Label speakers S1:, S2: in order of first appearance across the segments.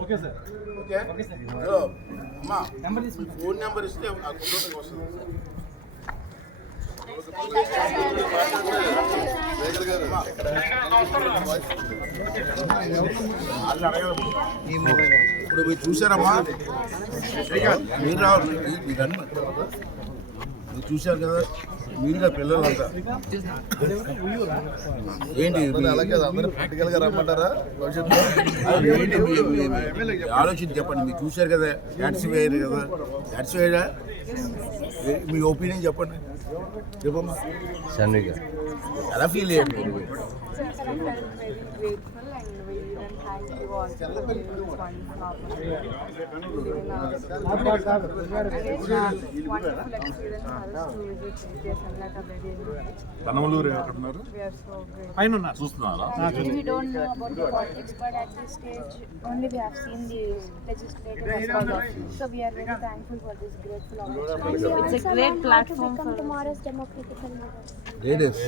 S1: Okay sir.
S2: Okay. Hello. అమ్మా మీ phone number ఇస్తే ఆ కంప్యూటర్కి వస్తుంది. ఇప్పుడు మీరు చూసారమ్మా మీరు రావాలి. మీ- మీ రండి మీరు చూశారు కదా మీరుగా పిల్లలంతా. ఏంటి
S3: అలాగే అందరూ రమ్మంటారా? భవిష్యత్తులో?
S2: ఏంటి? ఆలోచన చెప్పండి. మీరు చూశారు కదా సాటిస్ఫైడ్ కదా? సాటిస్ఫైడా మీ ఒపీనియన్ చెప్పండి. చెప్పమ్మా. ఎలా ఫీల్ అయ్యారు
S1: కనమలూరు ఎక్కడున్నారు. పైన చూస్తున్నారా
S4: we don't know about the politics, but at this stage, only we have seen the legislative aspect. So we are very thankful for this grateful opportunity. It's a great platform for
S5: tomorrow's democratic leaders.
S2: Ladies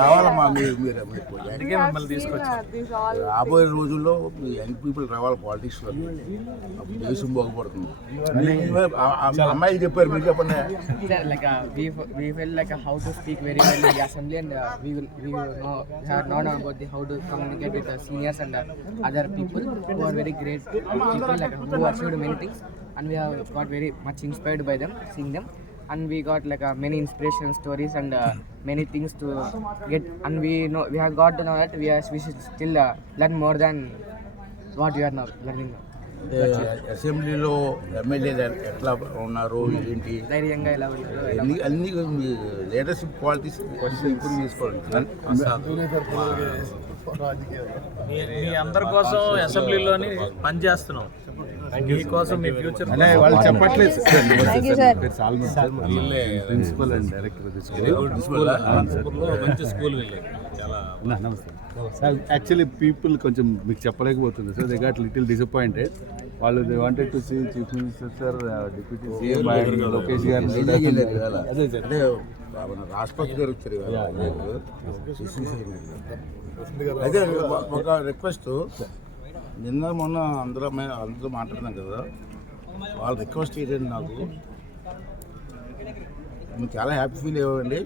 S2: రావాలమ్మా మీరు మీరు
S6: We have తీసుకొచ్చారు
S2: రాబోయే రోజుల్లో young people రావాలి పాలిటిక్స్లో. దేశం బాగుపడుతుంది. అమ్మాయిలు చెప్పారు మీరు చెప్పండి.
S7: Like like how to speak very assembly and we and other people who great people like who are should many and we got like many inspiration stories and many things to get and we know we have got know that we should still learn more than what you are know
S2: learning అసెంబ్లీలో MLA ఎట్లా ఉన్నారు ఏంటి?
S7: ధైర్యంగా
S2: అన్ని అన్ని leadership qualities improve
S8: తీసుకోవాలి అందరి కోసం అసెంబ్లీలోని పనిచేస్తున్నాం మీకోసం మీ ఫ్యూచర్
S3: వాళ్ళు చెప్పట్లేదు.
S1: Principal and director actually people కొంచెం మీకు చెప్పలేకపోతుంది. Sir they got little disappointed వాళ్ళు they wanted to see chief minister sir deputy CM Lokesh గారిని అదే సార్.
S2: రాష్ట్రపతి గారు వచ్చారు ఒక- ఒక రిక్వెస్ట్ నిన్న మొన్న అందరూ అందరూ మాట్లాడినాం కదా. వాళ్ళ రిక్వెస్ట్ ఏంటంటే నాకు మేము చాలా హ్యాపీ ఫీల్ అయ్యండి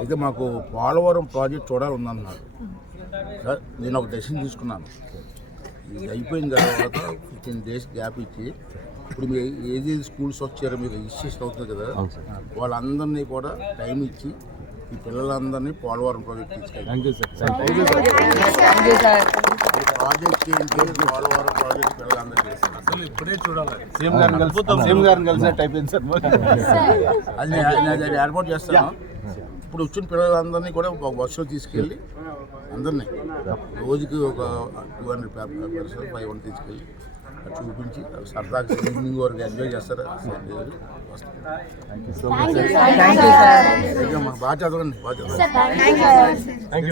S2: అయితే మాకు పోలవరం ప్రాజెక్ట్ చూడాలి ఉందన్నారు సార్ నేను ఒక డెసిషన్ తీసుకున్నాను. ఇది అయిపోయిన తర్వాత ఫిఫ్టీన్ డేస్ గ్యాప్ ఇచ్చి ఇప్పుడు మీరు ఏది స్కూల్స్ వచ్చారో మీకు రిజిస్ట్రేషన్ అవుతుంది కదా. వాళ్ళందరినీ కూడా టైం ఇచ్చి ఈ పిల్లలందరినీ పోలవరం ప్రాజెక్ట్ తీసుకెళ్ళి.
S1: Thank you sir thank you sir
S2: project ఏంటి? పోలవరం ప్రాజెక్ట్ పిల్లలందరూ చేస్తారు.
S8: అసలు ఇప్పుడే చూడాలి.
S1: సీఎం గారిని కలిసి సీఎం గారిని అయిపోయింది సార్.
S2: అది నేను నేను అది ఏర్పాటు చేస్తాను. ఇప్పుడు వచ్చిన పిల్లలందరినీ కూడా ఒక బస్సులో తీసుకెళ్ళి అందరినీ రోజుకి ఒక two hundred papers five hundred తీసుకెళ్ళి అది చూపించి సరదాగా ఈవినింగ్ వరకు ఎంజాయ్ చేస్తారు? వస్తారు బాగా చదవండి బాగా చదవండి